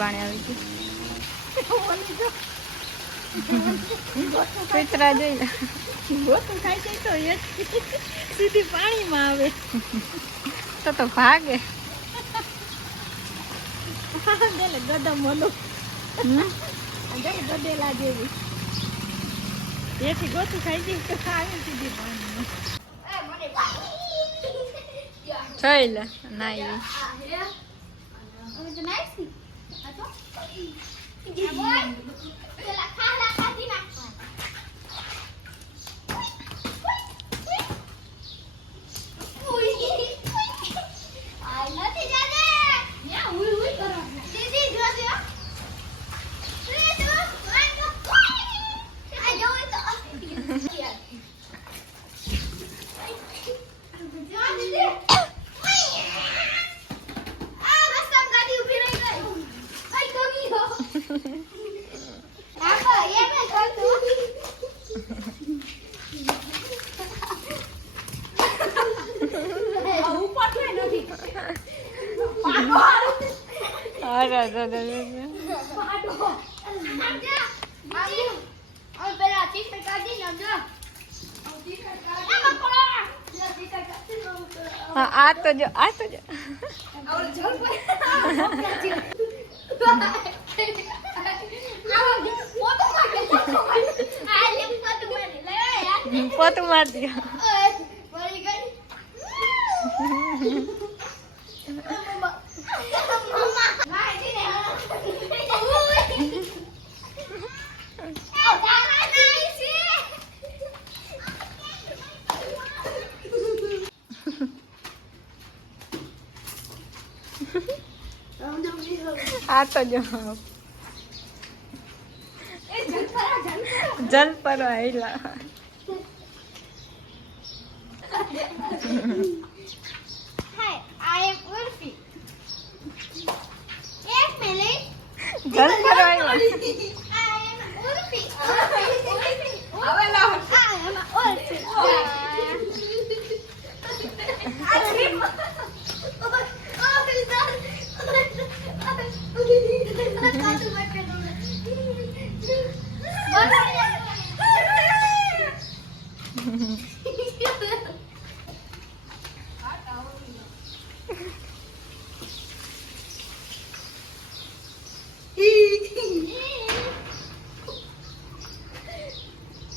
પાણી આવી ગયું કૂતરા જોઈ લે ગોતું ખાઈ જાય તો એ સીધી પાણીમાં આવે તો ભાગે ગદમ મોનું ગદેલા જેવી એથી ગોતું ખાઈ જાય તો આવે સીધી પાણીમાં જોઈ લે નાઈ આ તો જો પોતું માર દિયો આ તો જો જલ પર આયલા જલ પર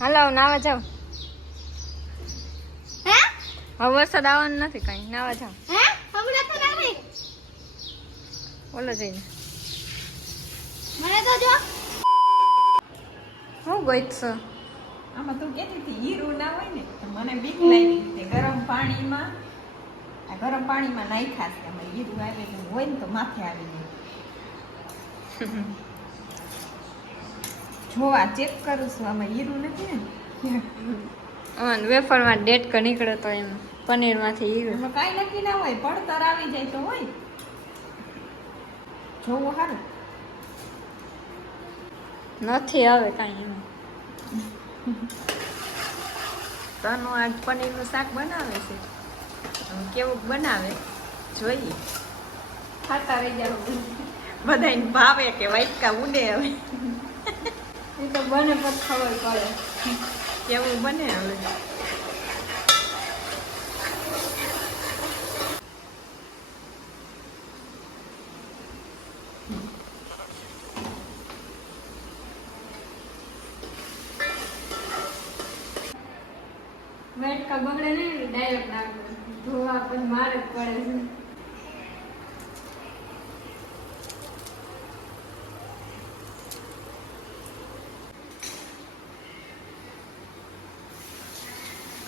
હાલો નાવા જાવ હવે વરસાદ આવવાનો નથી કઈ નાવા જાવ બોલો જઈને હું ગોઈছো આમાં તું કહેતી હતી હીરું ના હોય ને તો મને બીક લાગી તે ગરમ પાણીમાં નાખ્યા છે અમે હીરું આવેલું હોય ને તો માથે આવી જાય જોવા ચેક કરું છું આમાં હીરું નથી ને વેફરમાં ડેટ ક નીકળે તો એમ પનીર માંથી હીરું એમાં કાંઈ નક્કી ના હોય પડતર આવી જાય તો હોય જોવું સારું નથી આવે કાંઈ એમ તનુ આજ પનીરનું શાક બનાવે છે કેવું બનાવે જોઈએ ખાતા રહી જાવ બધાને ભાવે કે વાટકા ઉડે હવે એ તો બને પણ ખબર પડે કેવું બને હવે વાટકા બગડે નહીં ડાયરેક્ટ નાખો ધોવા પણ મારે જ પડે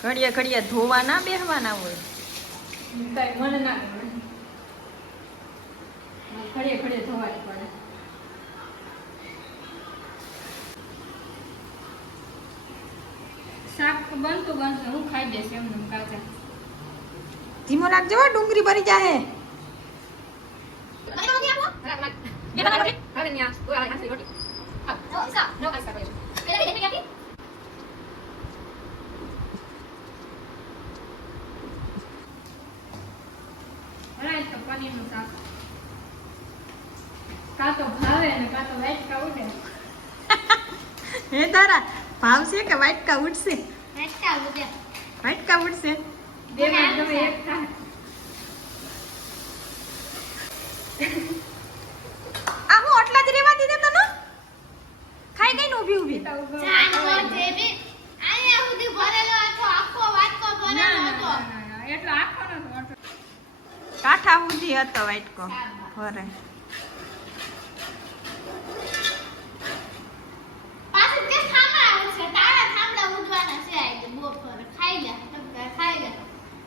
છે ઘડિયા ધોવા ના બેહવાના હોય મને ના ખડે ધોવા જ પડે શાક બનતું હું ખાઈ જઈશ એમને કાચા ધીમો રાખજો ડુંગળી ભરી જાહે પનીરનું શાક કાં તો ભાવે ને કાં તો વાટકા ઉડે. હે તારા ભાવશે કે વાટકા ઉડશે? વાટકા ઉડે. વાટકા ઉડશે. બેમાં તમે એક થાય. આ હું આટલા જ રેવા દીધા તને? ખાઈ ગઈ ને ઊભી ઊભી. જાણવો જેવી. અહીંયા સુધી ભરેલો હતો, આખો વાટકો ભરેલો હતો. એટલો આખો નતો. કાંઠા સુધી હતો વાટકો ભરે. પાછું તે થાંભલા ઉડશે. તારા થાંભલા ઉડવાના છે આજે બપોરે. ખાઈ લે. તમે ખાઈ લે.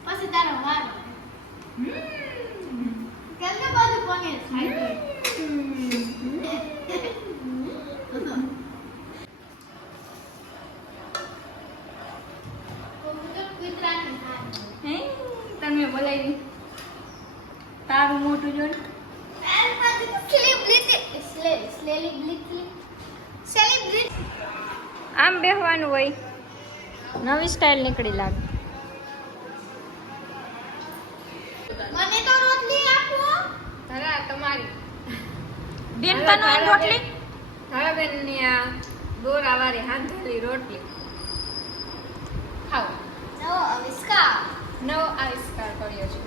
પછી તારો વારો. કેમને બધું પનીર ખાઈ લે. કૂતરાને ખાય. હે તમે બોલાવી તારું મોટું જોઈ આમ બેહવાનું હોય. નવી સ્ટાઇલ નીકળી લાગે. મને તો રોટલી આપો. તારા તમારી બેન તનો એક રોટલી. તારા બેનની આ દોરાવાળી હાંધેલી રોટલી ખાઓ. નવો આવિષ્કાર. નવો આવિષ્કાર કર્યો છે.